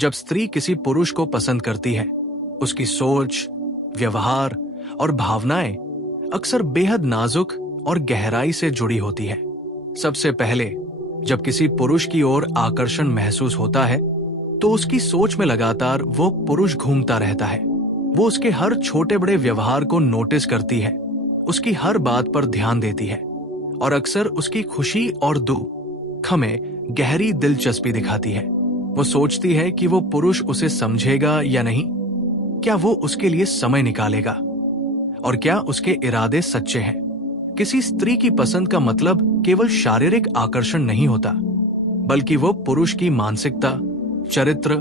जब स्त्री किसी पुरुष को पसंद करती है, उसकी सोच, व्यवहार और भावनाएं अक्सर बेहद नाजुक और गहराई से जुड़ी होती है। सबसे पहले जब किसी पुरुष की ओर आकर्षण महसूस होता है, तो उसकी सोच में लगातार वो पुरुष घूमता रहता है। वो उसके हर छोटे बड़े व्यवहार को नोटिस करती है, उसकी हर बात पर ध्यान देती है और अक्सर उसकी खुशी और दुख में गहरी दिलचस्पी दिखाती है। वो सोचती है कि वो पुरुष उसे समझेगा या नहीं, क्या वो उसके लिए समय निकालेगा और क्या उसके इरादे सच्चे हैं। किसी स्त्री की पसंद का मतलब केवल शारीरिक आकर्षण नहीं होता, बल्कि वो पुरुष की मानसिकता, चरित्र,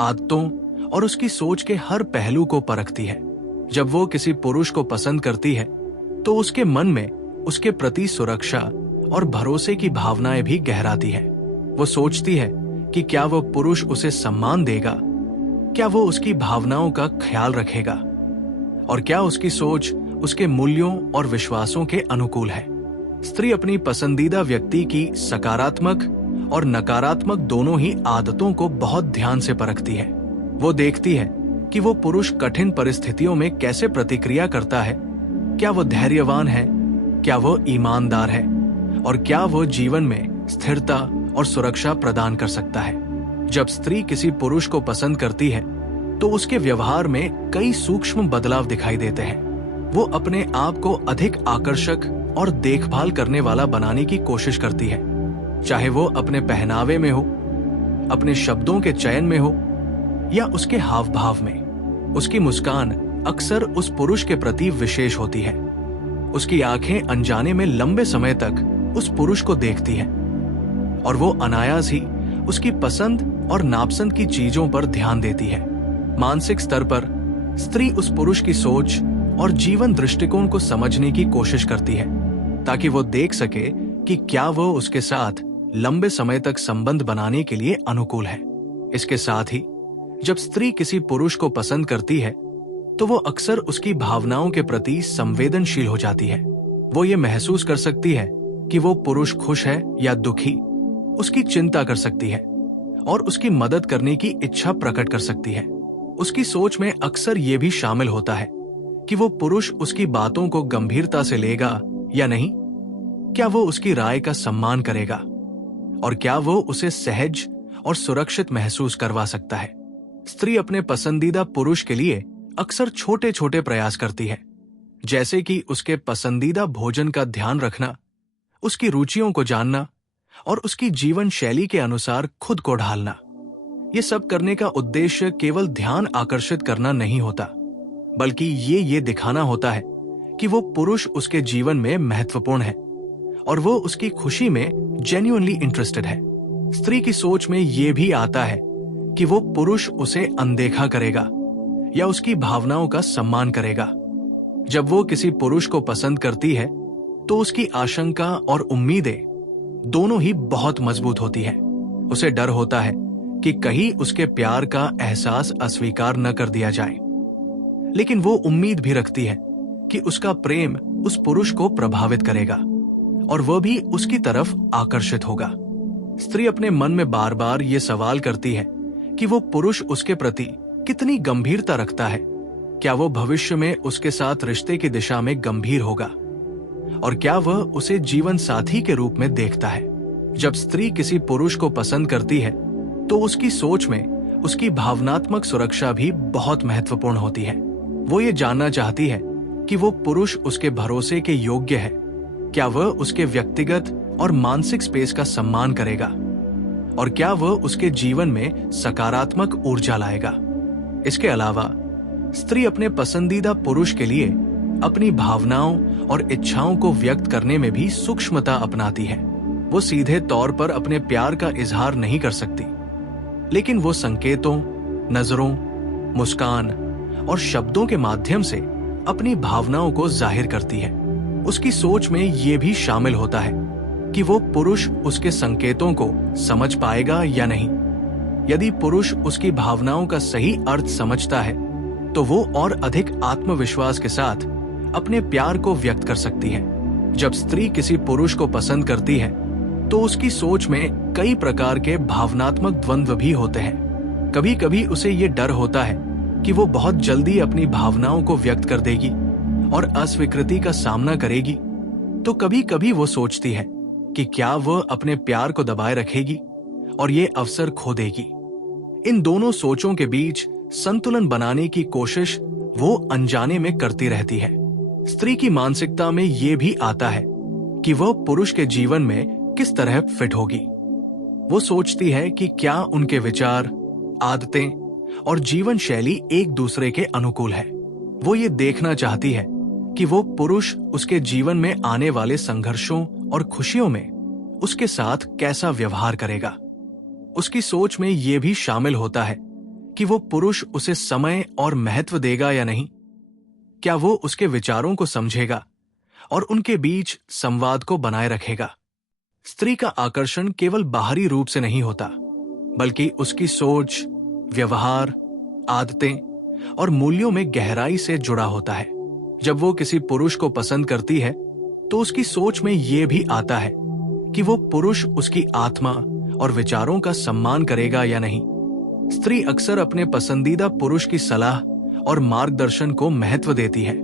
आदतों और उसकी सोच के हर पहलू को परखती है। जब वो किसी पुरुष को पसंद करती है, तो उसके मन में उसके प्रति सुरक्षा और भरोसे की भावनाएं भी गहराती है। वो सोचती है कि क्या वो पुरुष उसे सम्मान देगा, क्या वो उसकी भावनाओं का ख्याल रखेगा और क्या उसकी सोच उसके मूल्यों और विश्वासों के अनुकूल है। स्त्री अपनी पसंदीदा व्यक्ति की सकारात्मक और नकारात्मक दोनों ही आदतों को बहुत ध्यान से परखती है। वो देखती है कि वो पुरुष कठिन परिस्थितियों में कैसे प्रतिक्रिया करता है, क्या वो धैर्यवान है, क्या वो ईमानदार है और क्या वो जीवन में स्थिरता और सुरक्षा प्रदान कर सकता है। जब स्त्री किसी पुरुष को पसंद करती है, तो उसके व्यवहार में कई सूक्ष्म बदलाव दिखाई देते हैं। वो अपने आप को अधिक आकर्षक और देखभाल करने वाला बनाने की कोशिश करती है, चाहे वो अपने पहनावे में हो, अपने शब्दों के चयन में हो या उसके हाव भाव में। उसकी मुस्कान अक्सर उस पुरुष के प्रति विशेष होती है। उसकी आंखें अनजाने में लंबे समय तक उस पुरुष को देखती हैं और वो अनायास ही उसकी पसंद और नापसंद की चीजों पर ध्यान देती है। मानसिक स्तर पर स्त्री उस पुरुष की सोच और जीवन दृष्टिकोण को समझने की कोशिश करती है, ताकि वो देख सके कि क्या वो उसके साथ लंबे समय तक संबंध बनाने के लिए अनुकूल है। इसके साथ ही जब स्त्री किसी पुरुष को पसंद करती है, तो वो अक्सर उसकी भावनाओं के प्रति संवेदनशील हो जाती है। वो ये महसूस कर सकती है कि वो पुरुष खुश है या दुखी, उसकी चिंता कर सकती है और उसकी मदद करने की इच्छा प्रकट कर सकती है। उसकी सोच में अक्सर ये भी शामिल होता है कि वो पुरुष उसकी बातों को गंभीरता से लेगा या नहीं, क्या वो उसकी राय का सम्मान करेगा और क्या वो उसे सहज और सुरक्षित महसूस करवा सकता है। स्त्री अपने पसंदीदा पुरुष के लिए अक्सर छोटे छोटे प्रयास करती है, जैसे कि उसके पसंदीदा भोजन का ध्यान रखना, उसकी रुचियों को जानना और उसकी जीवन शैली के अनुसार खुद को ढालना। ये सब करने का उद्देश्य केवल ध्यान आकर्षित करना नहीं होता, बल्कि ये दिखाना होता है कि वो पुरुष उसके जीवन में महत्वपूर्ण है और वो उसकी खुशी में जेन्युइनली इंटरेस्टेड है। स्त्री की सोच में ये भी आता है कि वो पुरुष उसे अनदेखा करेगा या उसकी भावनाओं का सम्मान करेगा। जब वो किसी पुरुष को पसंद करती है, तो उसकी आशंका और उम्मीदें दोनों ही बहुत मजबूत होती है। उसे डर होता है कि कहीं उसके प्यार का एहसास अस्वीकार न कर दिया जाए, लेकिन वो उम्मीद भी रखती है कि उसका प्रेम उस पुरुष को प्रभावित करेगा और वह भी उसकी तरफ आकर्षित होगा। स्त्री अपने मन में बार बार ये सवाल करती है कि वो पुरुष उसके प्रति कितनी गंभीरता रखता है, क्या वो भविष्य में उसके साथ रिश्ते की दिशा में गंभीर होगा और क्या वह उसे जीवन साथी के रूप में देखता है। जब स्त्री किसी पुरुष को पसंद करती है, तो उसकी सोच में उसकी भावनात्मक सुरक्षा भी बहुत महत्वपूर्ण होती है। वो ये जानना चाहती है कि वो पुरुष उसके भरोसे के योग्य है, क्या वह उसके व्यक्तिगत और मानसिक स्पेस का सम्मान करेगा और क्या वह उसके जीवन में सकारात्मक ऊर्जा लाएगा। इसके अलावा स्त्री अपने पसंदीदा पुरुष के लिए अपनी भावनाओं और इच्छाओं को व्यक्त करने में भी सूक्ष्मता अपनाती है। वो सीधे तौर पर अपने प्यार का इजहार नहीं कर सकती, लेकिन वो संकेतों, नजरों, मुस्कान और शब्दों के माध्यम से अपनी भावनाओं को जाहिर करती है। उसकी सोच में ये भी शामिल होता है कि वो पुरुष उसके संकेतों को समझ पाएगा या नहीं। यदि पुरुष उसकी भावनाओं का सही अर्थ समझता है, तो वो और अधिक आत्मविश्वास के साथ अपने प्यार को व्यक्त कर सकती है। जब स्त्री किसी पुरुष को पसंद करती है, तो उसकी सोच में कई प्रकार के भावनात्मक द्वंद्व भी होते हैं। कभी कभी उसे ये डर होता है कि वो बहुत जल्दी अपनी भावनाओं को व्यक्त कर देगी और अस्वीकृति का सामना करेगी। तो कभी कभी वो सोचती है कि क्या वह अपने प्यार को दबाए रखेगी और ये अवसर खो देगी। इन दोनों सोचों के बीच संतुलन बनाने की कोशिश वो अनजाने में करती रहती है। स्त्री की मानसिकता में ये भी आता है कि वह पुरुष के जीवन में किस तरह फिट होगी। वो सोचती है कि क्या उनके विचार, आदतें और जीवन शैली एक दूसरे के अनुकूल है। वो ये देखना चाहती है कि वो पुरुष उसके जीवन में आने वाले संघर्षों और खुशियों में उसके साथ कैसा व्यवहार करेगा। उसकी सोच में ये भी शामिल होता है कि वो पुरुष उसे समय और महत्व देगा या नहीं। क्या वो उसके विचारों को समझेगा और उनके बीच संवाद को बनाए रखेगा। स्त्री का आकर्षण केवल बाहरी रूप से नहीं होता, बल्कि उसकी सोच, व्यवहार, आदतें और मूल्यों में गहराई से जुड़ा होता है। जब वो किसी पुरुष को पसंद करती है तो उसकी सोच में ये भी आता है कि वो पुरुष उसकी आत्मा और विचारों का सम्मान करेगा या नहीं। स्त्री अक्सर अपने पसंदीदा पुरुष की सलाह और मार्गदर्शन को महत्व देती है।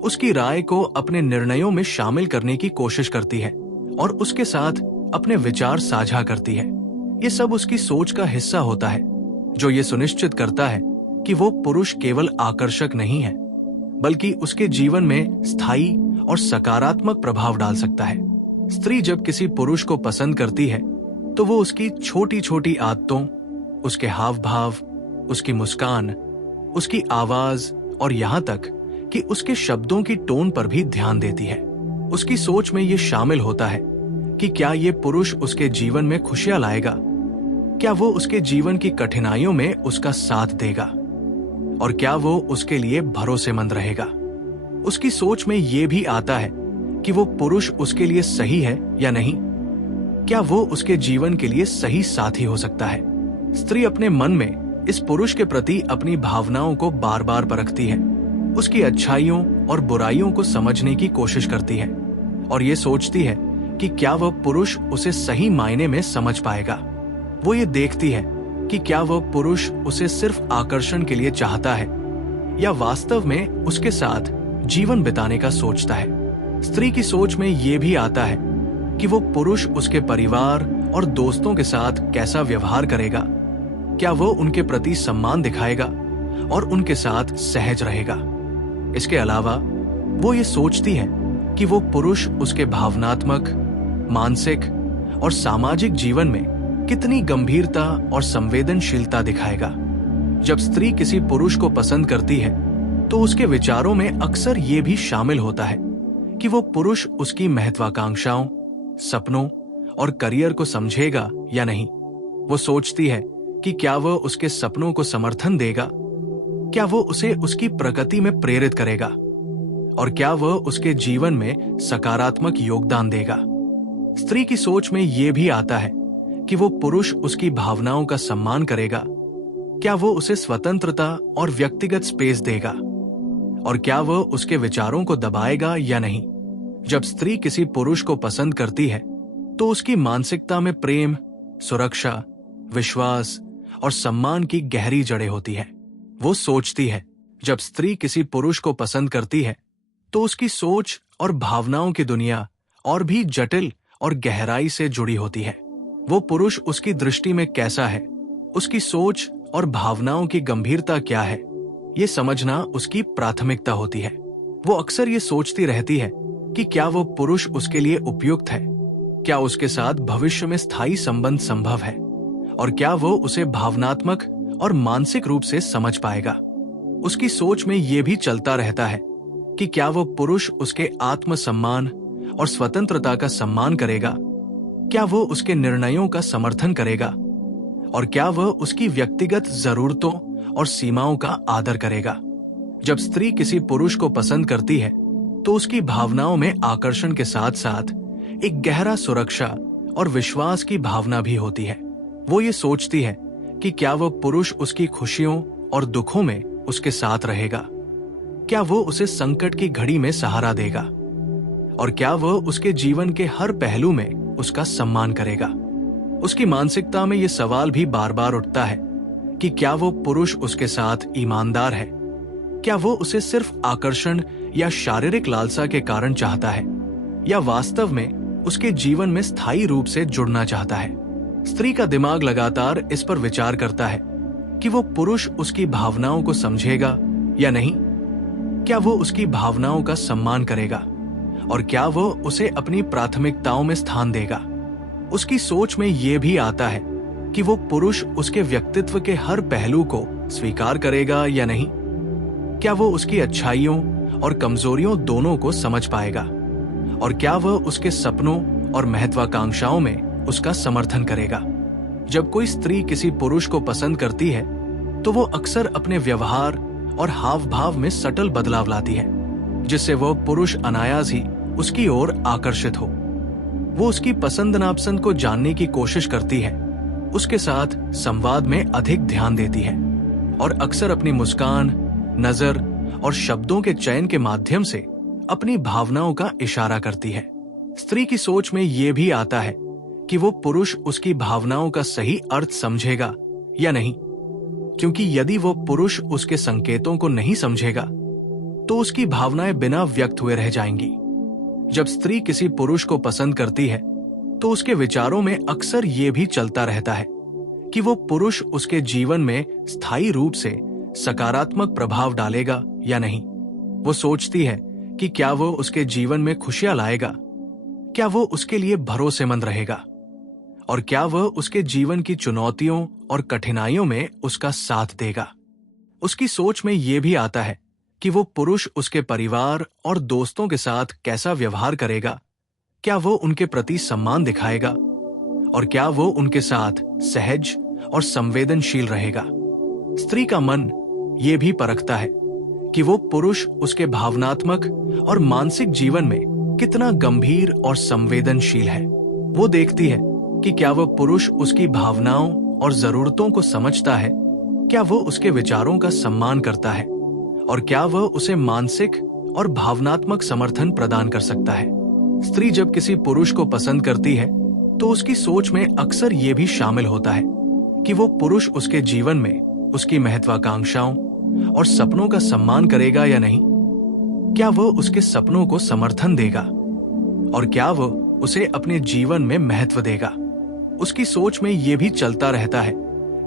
उसकी राय को अपने निर्णयों में शामिल करने की कोशिश करती है और उसके साथ अपने विचार साझा करती है। ये सब उसकी सोच का हिस्सा होता है, जो ये सुनिश्चित करता है कि वो पुरुष केवल आकर्षक नहीं है, बल्कि उसके जीवन में स्थायी और सकारात्मक प्रभाव डाल सकता है। स्त्री जब किसी पुरुष को पसंद करती है तो वो उसकी छोटी छोटी आदतों, उसके हाव भाव, उसकी मुस्कान, उसकी आवाज और यहाँ तक कि उसके शब्दों की टोन पर भी ध्यान देती है। उसकी सोच में ये शामिल होता है कि क्या ये पुरुष उसके जीवन में खुशियां लाएगा, क्या वो उसके जीवन की कठिनाइयों में उसका साथ देगा और क्या वो उसके लिए भरोसेमंद रहेगा। उसकी सोच में ये भी आता है कि वो पुरुष उसके लिए सही है या नहीं, क्या वो उसके जीवन के लिए सही साथी हो सकता है। स्त्री अपने मन में इस पुरुष के प्रति अपनी भावनाओं को बार बार परखती है, उसकी अच्छाइयों और बुराइयों को समझने की कोशिश करती है और ये सोचती है कि क्या वह पुरुष उसे सही मायने में समझ पाएगा। वो ये देखती है कि क्या वह पुरुष उसे सिर्फ आकर्षण के लिए चाहता है या वास्तव में उसके साथ जीवन बिताने का सोचता है। स्त्री की सोच में ये भी आता है कि वो पुरुष उसके परिवार और दोस्तों के साथ कैसा व्यवहार करेगा, क्या वो उनके प्रति सम्मान दिखाएगा और उनके साथ सहज रहेगा। इसके अलावा वो ये सोचती है कि वो पुरुष उसके भावनात्मक, मानसिक और सामाजिक जीवन में कितनी गंभीरता और संवेदनशीलता दिखाएगा। जब स्त्री किसी पुरुष को पसंद करती है तो उसके विचारों में अक्सर ये भी शामिल होता है कि वो पुरुष उसकी महत्वाकांक्षाओं, सपनों और करियर को समझेगा या नहीं। वो सोचती है कि क्या वह उसके सपनों को समर्थन देगा, क्या वो उसे उसकी प्रगति में प्रेरित करेगा और क्या वह उसके जीवन में सकारात्मक योगदान देगा। स्त्री की सोच में ये भी आता है कि वो पुरुष उसकी भावनाओं का सम्मान करेगा, क्या वो उसे स्वतंत्रता और व्यक्तिगत स्पेस देगा और क्या वह उसके विचारों को दबाएगा या नहीं। जब स्त्री किसी पुरुष को पसंद करती है तो उसकी मानसिकता में प्रेम, सुरक्षा, विश्वास और सम्मान की गहरी जड़ें होती है। वो सोचती है जब स्त्री किसी पुरुष को पसंद करती है तो उसकी सोच और भावनाओं की दुनिया और भी जटिल और गहराई से जुड़ी होती है। वो पुरुष उसकी दृष्टि में कैसा है, उसकी सोच और भावनाओं की गंभीरता क्या है, ये समझना उसकी प्राथमिकता होती है। वो अक्सर ये सोचती रहती है कि क्या वो पुरुष उसके लिए उपयुक्त है, क्या उसके साथ भविष्य में स्थायी संबंध संभव है और क्या वो उसे भावनात्मक और मानसिक रूप से समझ पाएगा। उसकी सोच में ये भी चलता रहता है कि क्या वो पुरुष उसके आत्मसम्मान और स्वतंत्रता का सम्मान करेगा, क्या वो उसके निर्णयों का समर्थन करेगा और क्या वह उसकी व्यक्तिगत जरूरतों और सीमाओं का आदर करेगा। जब स्त्री किसी पुरुष को पसंद करती है तो उसकी भावनाओं में आकर्षण के साथ साथ एक गहरा सुरक्षा और विश्वास की भावना भी होती है। वो ये सोचती है कि क्या वह पुरुष उसकी खुशियों और दुखों में उसके साथ रहेगा, क्या वो उसे संकट की घड़ी में सहारा देगा और क्या वह उसके जीवन के हर पहलू में उसका सम्मान करेगा। उसकी मानसिकता में ये सवाल भी बार बार उठता है कि क्या वो पुरुष उसके साथ ईमानदार है, क्या वो उसे सिर्फ आकर्षण या शारीरिक लालसा के कारण चाहता है, या वास्तव में उसके जीवन में स्थायी रूप से जुड़ना चाहता है। स्त्री का दिमाग लगातार इस पर विचार करता है कि वो पुरुष उसकी भावनाओं को समझेगा या नहीं, क्या वो उसकी भावनाओं का सम्मान करेगा और क्या वो उसे अपनी प्राथमिकताओं में स्थान देगा। उसकी सोच में ये भी आता है कि वो पुरुष उसके व्यक्तित्व के हर पहलू को स्वीकार करेगा या नहीं, क्या वो उसकी अच्छाइयों और कमजोरियों दोनों को समझ पाएगा और क्या वह उसके सपनों और महत्वाकांक्षाओं में उसका समर्थन करेगा। जब कोई स्त्री किसी पुरुष को पसंद करती है तो वो अक्सर अपने व्यवहार और हाव भाव में सटल बदलाव लाती है, जिससे वह पुरुष अनायास ही उसकी ओर आकर्षित हो। वो उसकी पसंद नापसंद को जानने की कोशिश करती है, उसके साथ संवाद में अधिक ध्यान देती है और अक्सर अपनी मुस्कान, नजर और शब्दों के चयन के माध्यम से अपनी भावनाओं का इशारा करती है। स्त्री की सोच में यह भी आता है कि वो पुरुष उसकी भावनाओं का सही अर्थ समझेगा या नहीं, क्योंकि यदि वो पुरुष उसके संकेतों को नहीं समझेगा तो उसकी भावनाएं बिना व्यक्त हुए रह जाएंगी। जब स्त्री किसी पुरुष को पसंद करती है तो उसके विचारों में अक्सर ये भी चलता रहता है कि वो पुरुष उसके जीवन में स्थायी रूप से सकारात्मक प्रभाव डालेगा या नहीं। वो सोचती है कि क्या वो उसके जीवन में खुशियां लाएगा, क्या वो उसके लिए भरोसेमंद रहेगा और क्या वह उसके जीवन की चुनौतियों और कठिनाइयों में उसका साथ देगा। उसकी सोच में यह भी आता है कि वो पुरुष उसके परिवार और दोस्तों के साथ कैसा व्यवहार करेगा, क्या वो उनके प्रति सम्मान दिखाएगा और क्या वो उनके साथ सहज और संवेदनशील रहेगा। स्त्री का मन ये भी परखता है कि वो पुरुष उसके भावनात्मक और मानसिक जीवन में कितना गंभीर और संवेदनशील है। वो देखती है कि क्या वह पुरुष उसकी भावनाओं और जरूरतों को समझता है, क्या वो उसके विचारों का सम्मान करता है और क्या वह उसे मानसिक और भावनात्मक समर्थन प्रदान कर सकता है। स्त्री जब किसी पुरुष को पसंद करती है तो उसकी सोच में अक्सर ये भी शामिल होता है कि वो पुरुष उसके जीवन में उसकी महत्वाकांक्षाओं और सपनों का सम्मान करेगा या नहीं, क्या वो उसके सपनों को समर्थन देगा और क्या वो उसे अपने जीवन में महत्व देगा। उसकी सोच में यह भी चलता रहता है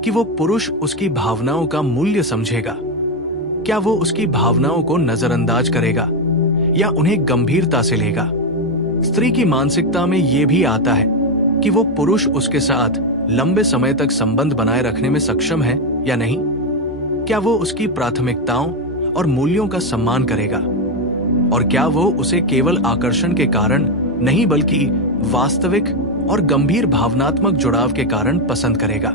कि वो पुरुष उसकी भावनाओं का मूल्य समझेगा, क्या वो उसकी भावनाओं को नजरअंदाज करेगा या उन्हें गंभीरता से लेगा। स्त्री की मानसिकता में यह भी आता है कि वो पुरुष उसके साथ लंबे समय तक संबंध बनाए रखने में सक्षम है या नहीं, क्या वो उसकी प्राथमिकताओं और मूल्यों का सम्मान करेगा और क्या वो उसे केवल आकर्षण के कारण नहीं बल्कि वास्तविक और गंभीर भावनात्मक जुड़ाव के कारण पसंद करेगा।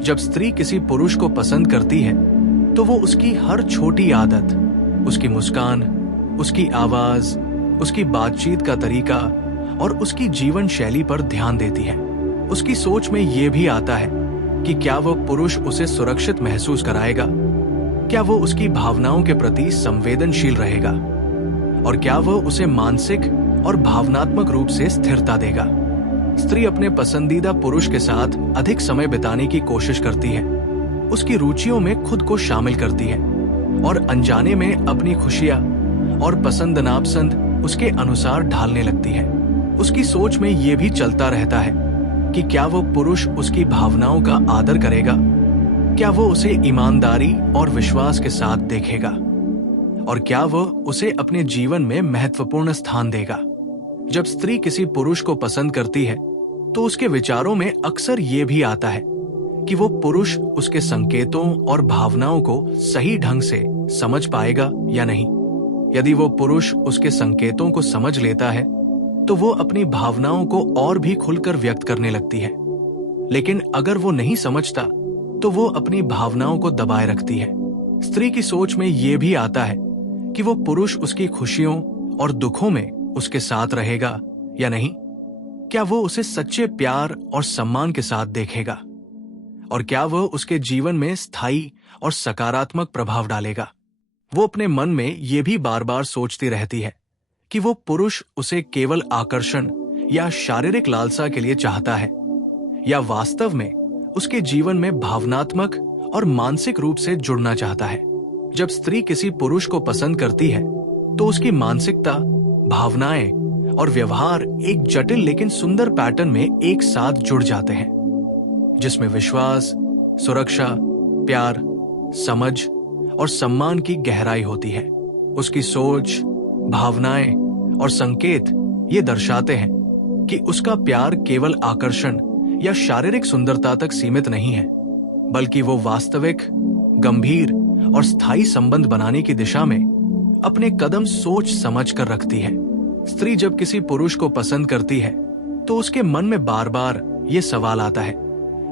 जब स्त्री किसी पुरुष को पसंद करती है तो वो उसकी हर छोटी आदत, उसकी मुस्कान, उसकी आवाज, उसकी बातचीत का तरीका और उसकी जीवन शैली पर ध्यान देती है। उसकी सोच में यह भी आता है कि क्या वो पुरुष उसे सुरक्षित महसूस कराएगा, क्या वो उसकी भावनाओं के प्रति संवेदनशील रहेगा और क्या वो उसे मानसिक और भावनात्मक रूप से स्थिरता देगा। स्त्री अपने पसंदीदा पुरुष के साथ अधिक समय बिताने की कोशिश करती है, उसकी रुचियों में खुद को शामिल करती है और अनजाने में अपनी खुशियां और पसंद नापसंद उसके अनुसार ढालने लगती है। उसकी सोच में यह भी चलता रहता है कि क्या वो पुरुष उसकी भावनाओं का आदर करेगा, क्या वो उसे ईमानदारी और विश्वास के साथ देखेगा और क्या वो उसे अपने जीवन में महत्वपूर्ण स्थान देगा। जब स्त्री किसी पुरुष को पसंद करती है तो उसके विचारों में अक्सर ये भी आता है कि वो पुरुष उसके संकेतों और भावनाओं को सही ढंग से समझ पाएगा या नहीं। यदि वो पुरुष उसके संकेतों को समझ लेता है तो वो अपनी भावनाओं को और भी खुलकर व्यक्त करने लगती है, लेकिन अगर वो नहीं समझता तो वो अपनी भावनाओं को दबाए रखती है। स्त्री की सोच में ये भी आता है कि वो पुरुष उसकी खुशियों और दुखों में उसके साथ रहेगा या नहीं, क्या वो उसे सच्चे प्यार और सम्मान के साथ देखेगा और क्या वो उसके जीवन में स्थायी और सकारात्मक प्रभाव डालेगा। वो अपने मन में ये भी बार बार सोचती रहती है कि वो पुरुष उसे केवल आकर्षण या शारीरिक लालसा के लिए चाहता है या वास्तव में उसके जीवन में भावनात्मक और मानसिक रूप से जुड़ना चाहता है। जब स्त्री किसी पुरुष को पसंद करती है तो उसकी मानसिकता, भावनाएं और व्यवहार एक जटिल लेकिन सुंदर पैटर्न में एक साथ जुड़ जाते हैं, जिसमें विश्वास, सुरक्षा, प्यार, समझ और सम्मान की गहराई होती है। उसकी सोच, भावनाएं और संकेत ये दर्शाते हैं कि उसका प्यार केवल आकर्षण या शारीरिक सुंदरता तक सीमित नहीं है, बल्कि वो वास्तविक, गंभीर और स्थायी संबंध बनाने की दिशा में अपने कदम सोच समझ कर रखती है। स्त्री जब किसी पुरुष को पसंद करती है तो उसके मन में बार बार ये सवाल आता है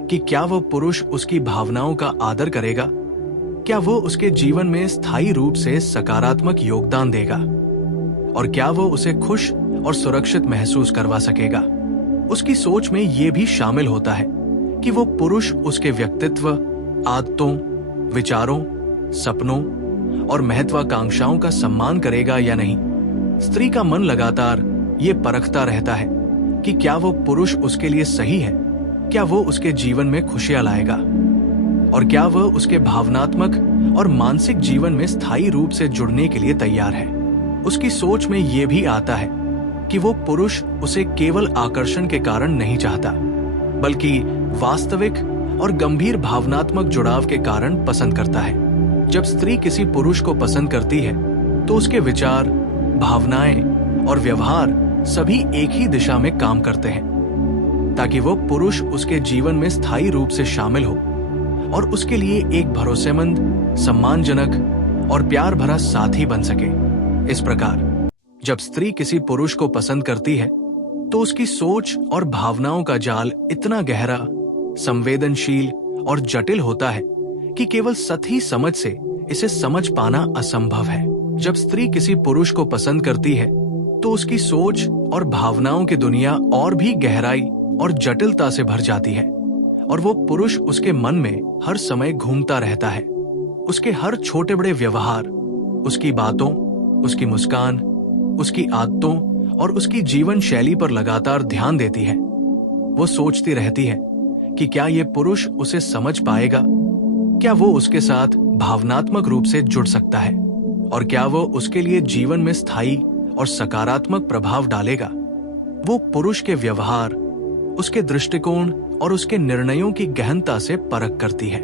कि क्या वो पुरुष उसकी भावनाओं का आदर करेगा, क्या वो उसके जीवन में स्थायी रूप से सकारात्मक योगदान देगा, और क्या वो उसे खुश और सुरक्षित महसूस करवा सकेगा। उसकी सोच में ये भी शामिल होता है कि वो पुरुष उसके व्यक्तित्व, आदतों, विचारों, सपनों और महत्वाकांक्षाओं का सम्मान करेगा या नहीं। स्त्री का मन लगातार ये परखता रहता है कि क्या वो पुरुष उसके लिए सही है, क्या वो उसके जीवन में खुशियां लाएगा, और क्या वह उसके भावनात्मक और मानसिक जीवन में स्थायी रूप से जुड़ने के लिए तैयार है। उसकी सोच में ये भी आता है कि वो पुरुष उसे केवल आकर्षण के कारण नहीं चाहता, बल्कि वास्तविक और गंभीर भावनात्मक जुड़ाव के कारण पसंद करता है। जब स्त्री किसी पुरुष को पसंद करती है तो उसके विचार, भावनाएं और व्यवहार सभी एक ही दिशा में काम करते हैं, ताकि वो पुरुष उसके जीवन में स्थायी रूप से शामिल हो और उसके लिए एक भरोसेमंद, सम्मानजनक और प्यार भरा साथी बन सके। इस प्रकार जब स्त्री किसी पुरुष को पसंद करती है तो उसकी सोच और भावनाओं का जाल इतना गहरा, संवेदनशील और जटिल होता है कि केवल सतही समझ से इसे समझ पाना असंभव है। जब स्त्री किसी पुरुष को पसंद करती है तो उसकी सोच और भावनाओं की दुनिया और भी गहराई और जटिलता से भर जाती है, और वो पुरुष उसके मन में हर समय घूमता रहता है। उसके हर छोटे बड़े व्यवहार, उसकी बातों, उसकी मुस्कान, उसकी आदतों और उसकी जीवन शैली पर लगातार ध्यान देती है। वो सोचती रहती है कि क्या ये पुरुष उसे समझ पाएगा, क्या वो उसके साथ भावनात्मक रूप से जुड़ सकता है, और क्या वो उसके लिए जीवन में स्थायी और सकारात्मक प्रभाव डालेगा। वो पुरुष के व्यवहार, उसके दृष्टिकोण और उसके निर्णयों की गहनता से परख करती है।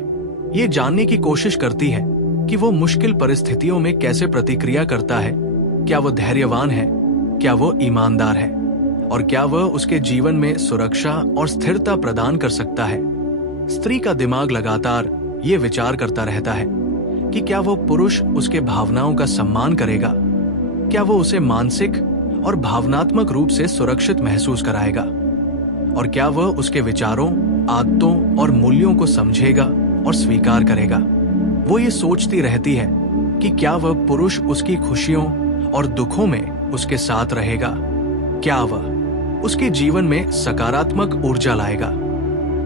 ये जानने की कोशिश करती है कि वो मुश्किल परिस्थितियों में कैसे प्रतिक्रिया करता है, क्या वो धैर्यवान है, क्या वो ईमानदार है, और क्या वह उसके जीवन में सुरक्षा और स्थिरता प्रदान कर सकता है। स्त्री का दिमाग लगातार ये विचार करता रहता है कि क्या वो पुरुष उसके भावनाओं का सम्मान करेगा, क्या वो उसे मानसिक और भावनात्मक रूप से सुरक्षित महसूस कराएगा, और क्या वह उसके विचारों, आदतों और मूल्यों को समझेगा और स्वीकार करेगा। वो ये सोचती रहती है कि क्या वह पुरुष उसकी खुशियों और दुखों में उसके साथ रहेगा, क्या वह उसके जीवन में सकारात्मक ऊर्जा लाएगा,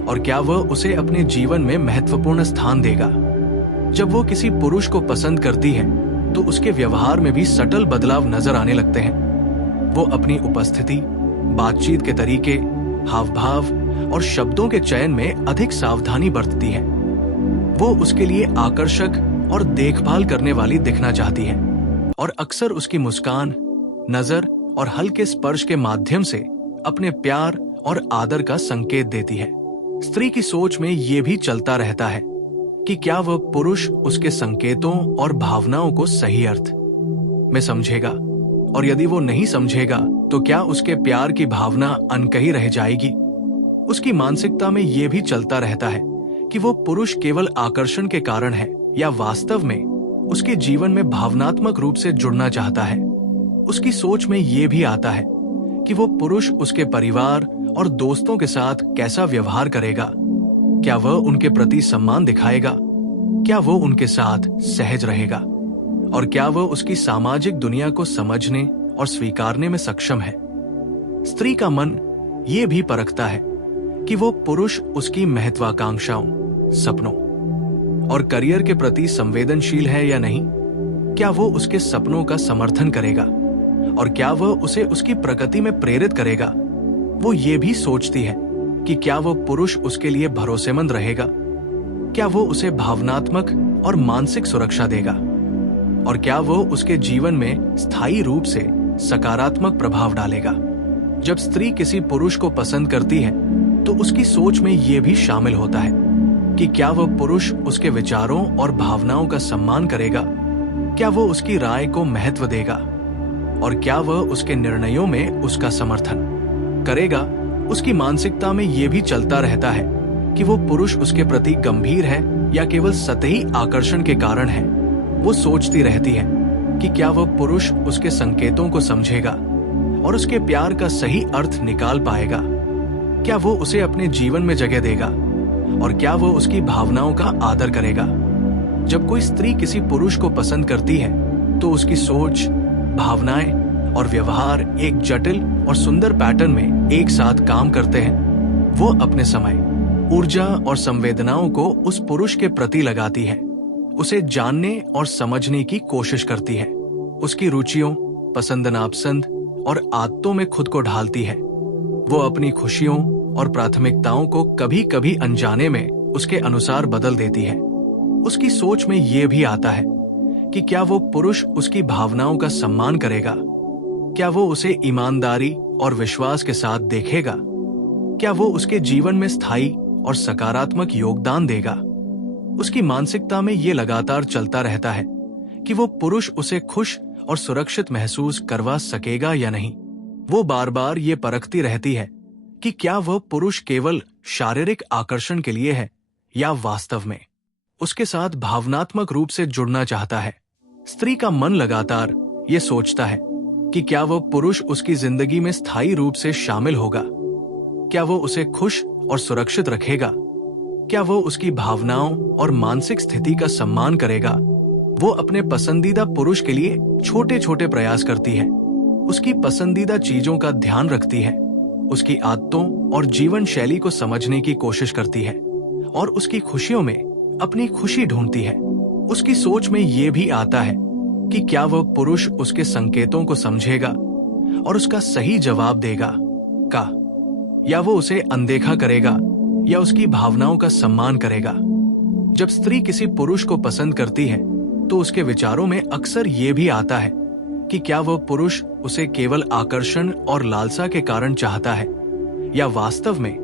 और क्या वह उसे अपने जीवन में महत्वपूर्ण स्थान देगा। जब वो किसी पुरुष को पसंद करती है तो उसके व्यवहार में भी सटल बदलाव नजर आने लगते हैं। वो अपनी उपस्थिति, बातचीत के तरीके, हावभाव और शब्दों के चयन में अधिक सावधानी बरतती है। वो उसके लिए आकर्षक और देखभाल करने वाली दिखना चाहती है, और अक्सर उसकी मुस्कान, नजर और हल्के स्पर्श के माध्यम से अपने प्यार और आदर का संकेत देती है। स्त्री की सोच में ये भी चलता रहता है कि क्या वह पुरुष उसके संकेतों और भावनाओं को सही अर्थ में समझेगा, और यदि वो नहीं समझेगा तो क्या उसके प्यार की भावना अनकही रह जाएगी। उसकी मानसिकता में ये भी चलता रहता है कि वो पुरुष केवल आकर्षण के कारण है या वास्तव में उसके जीवन में भावनात्मक रूप से जुड़ना चाहता है। उसकी सोच में ये भी आता है कि वो पुरुष उसके परिवार और दोस्तों के साथ कैसा व्यवहार करेगा, क्या वह उनके प्रति सम्मान दिखाएगा, क्या वो उनके साथ सहज रहेगा, और क्या वह उसकी सामाजिक दुनिया को समझने और स्वीकारने में सक्षम है। स्त्री का मन ये भी परखता है कि वो पुरुष उसकी महत्वाकांक्षाओं, सपनों और करियर के प्रति संवेदनशील है या नहीं, क्या वो उसके सपनों का समर्थन करेगा, और क्या वह उसे उसकी प्रगति में प्रेरित करेगा। वो ये भी सोचती है कि क्या वो पुरुष उसके लिए भरोसेमंद रहेगा, क्या वो उसे भावनात्मक और मानसिक सुरक्षा देगा? और क्या वो उसके जीवन में स्थायी रूप से सकारात्मक प्रभाव डालेगा? जब स्त्री किसी पुरुष को पसंद करती है तो उसकी सोच में ये भी शामिल होता है कि क्या वह पुरुष उसके विचारों और भावनाओं का सम्मान करेगा, क्या वो उसकी राय को महत्व देगा और क्या वह उसके निर्णयों में उसका समर्थन करेगा। उसकी मानसिकता में ये भी चलता रहता है कि वो पुरुष उसके प्रति गंभीर है या केवल सतही आकर्षण के कारण है। वो सोचती रहती है कि क्या वह पुरुष उसके संकेतों को समझेगा और उसके प्यार का सही अर्थ निकाल पाएगा, क्या वो उसे अपने जीवन में जगह देगा और क्या वो उसकी भावनाओं का आदर करेगा। जब कोई स्त्री किसी पुरुष को पसंद करती है तो उसकी सोच, भावनाएं और व्यवहार एक जटिल और सुंदर पैटर्न में एक साथ काम करते हैं। वो अपने समय, ऊर्जा और संवेदनाओं को उस पुरुष के प्रति लगाती है, उसे जानने और समझने की कोशिश करती है, उसकी रुचियों, पसंद नापसंद और आदतों में खुद को ढालती है। वो अपनी खुशियों और प्राथमिकताओं को कभी कभी अनजाने में उसके अनुसार बदल देती है। उसकी सोच में ये भी आता है कि क्या वो पुरुष उसकी भावनाओं का सम्मान करेगा, क्या वो उसे ईमानदारी और विश्वास के साथ देखेगा, क्या वो उसके जीवन में स्थायी और सकारात्मक योगदान देगा। उसकी मानसिकता में ये लगातार चलता रहता है कि वो पुरुष उसे खुश और सुरक्षित महसूस करवा सकेगा या नहीं। वो बार बार ये परखती रहती है कि क्या वह पुरुष केवल शारीरिक आकर्षण के लिए है या वास्तव में उसके साथ भावनात्मक रूप से जुड़ना चाहता है। स्त्री का मन लगातार ये सोचता है कि क्या वह पुरुष उसकी जिंदगी में स्थायी रूप से शामिल होगा, क्या वो उसे खुश और सुरक्षित रखेगा, क्या वो उसकी भावनाओं और मानसिक स्थिति का सम्मान करेगा। वो अपने पसंदीदा पुरुष के लिए छोटे छोटे प्रयास करती है, उसकी पसंदीदा चीजों का ध्यान रखती है, उसकी आदतों और जीवन शैली को समझने की कोशिश करती है और उसकी खुशियों में अपनी खुशी ढूंढती है। उसकी सोच में ये भी आता है कि क्या वह पुरुष उसके संकेतों को समझेगा और उसका सही जवाब देगा या वो उसे अनदेखा करेगा या उसकी भावनाओं का सम्मान करेगा। जब स्त्री किसी पुरुष को पसंद करती है तो उसके विचारों में अक्सर ये भी आता है कि क्या वह पुरुष उसे केवल आकर्षण और लालसा के कारण चाहता है या वास्तव में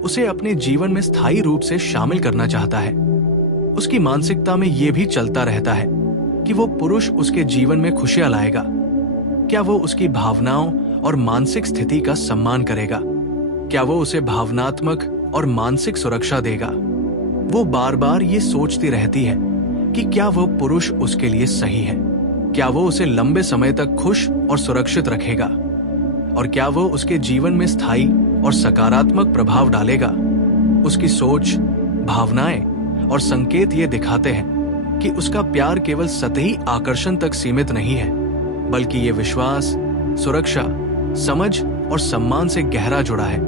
उसे अपने जीवन में स्थायी रूप से शामिल करना चाहता है। उसकी मानसिकता में ये भी चलता रहता है कि वो पुरुष उसके जीवन में खुशियां लाएगा, क्या वो उसकी भावनाओं और मानसिक स्थिति का सम्मान करेगा, क्या वो उसे भावनात्मक और मानसिक सुरक्षा देगा। वो बार बार ये सोचती रहती है कि क्या वह पुरुष उसके लिए सही है, क्या वो उसे लंबे समय तक खुश और सुरक्षित रखेगा और क्या वो उसके जीवन में स्थायी और सकारात्मक प्रभाव डालेगा। उसकी सोच, भावनाएं और संकेत ये दिखाते हैं कि उसका प्यार केवल सतही आकर्षण तक सीमित नहीं है, बल्कि ये विश्वास, सुरक्षा, समझ और सम्मान से गहरा जुड़ा है।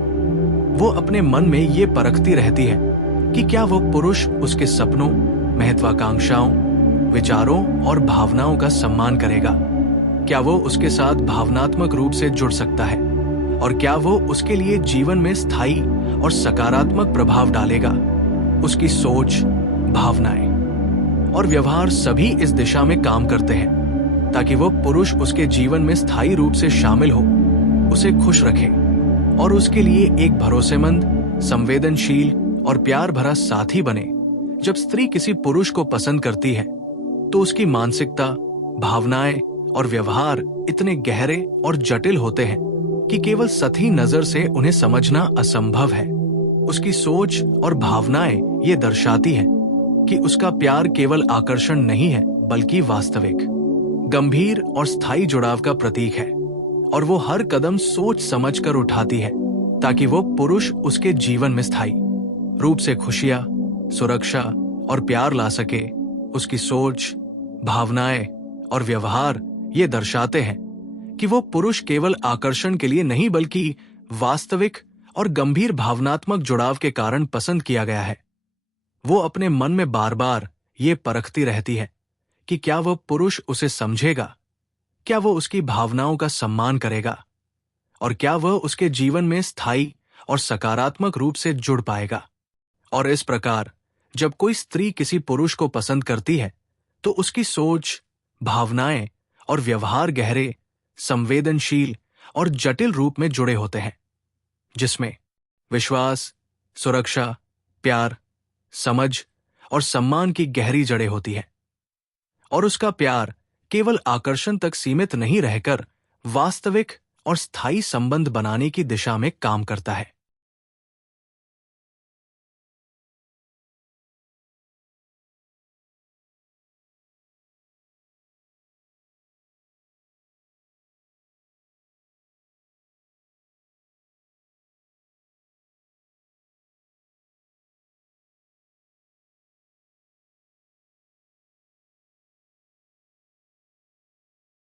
वो अपने मन में ये परखती रहती है कि क्या वो पुरुष उसके सपनों, महत्वाकांक्षाओं, विचारों और भावनाओं का सम्मान करेगा, क्या वो उसके साथ भावनात्मक रूप से जुड़ सकता है और क्या वो उसके लिए जीवन में स्थायी और सकारात्मक प्रभाव डालेगा। उसकी सोच, भावनाएं और व्यवहार सभी इस दिशा में काम करते हैं ताकि वो पुरुष उसके जीवन में स्थायी रूप से शामिल हो, उसे खुश रखे और उसके लिए एक भरोसेमंद, संवेदनशील और प्यार भरा साथी बने। जब स्त्री किसी पुरुष को पसंद करती है तो उसकी मानसिकता, भावनाएं और व्यवहार इतने गहरे और जटिल होते हैं कि केवल सतही नजर से उन्हें समझना असंभव है। उसकी सोच और भावनाएं ये दर्शाती हैं कि उसका प्यार केवल आकर्षण नहीं है बल्कि वास्तविक, गंभीर और स्थायी जुड़ाव का प्रतीक है और वो हर कदम सोच समझ कर उठाती है ताकि वो पुरुष उसके जीवन में स्थायी रूप से खुशियां, सुरक्षा और प्यार ला सके। उसकी सोच, भावनाएं और व्यवहार ये दर्शाते हैं कि वो पुरुष केवल आकर्षण के लिए नहीं बल्कि वास्तविक और गंभीर भावनात्मक जुड़ाव के कारण पसंद किया गया है। वो अपने मन में बार बार ये परखती रहती है कि क्या वह पुरुष उसे समझेगा, क्या वो उसकी भावनाओं का सम्मान करेगा और क्या वह उसके जीवन में स्थायी और सकारात्मक रूप से जुड़ पाएगा। और इस प्रकार जब कोई स्त्री किसी पुरुष को पसंद करती है तो उसकी सोच, भावनाएं और व्यवहार गहरे, संवेदनशील और जटिल रूप में जुड़े होते हैं, जिसमें विश्वास, सुरक्षा, प्यार, समझ और सम्मान की गहरी जड़ें होती हैं। और उसका प्यार केवल आकर्षण तक सीमित नहीं रहकर वास्तविक और स्थायी संबंध बनाने की दिशा में काम करता है।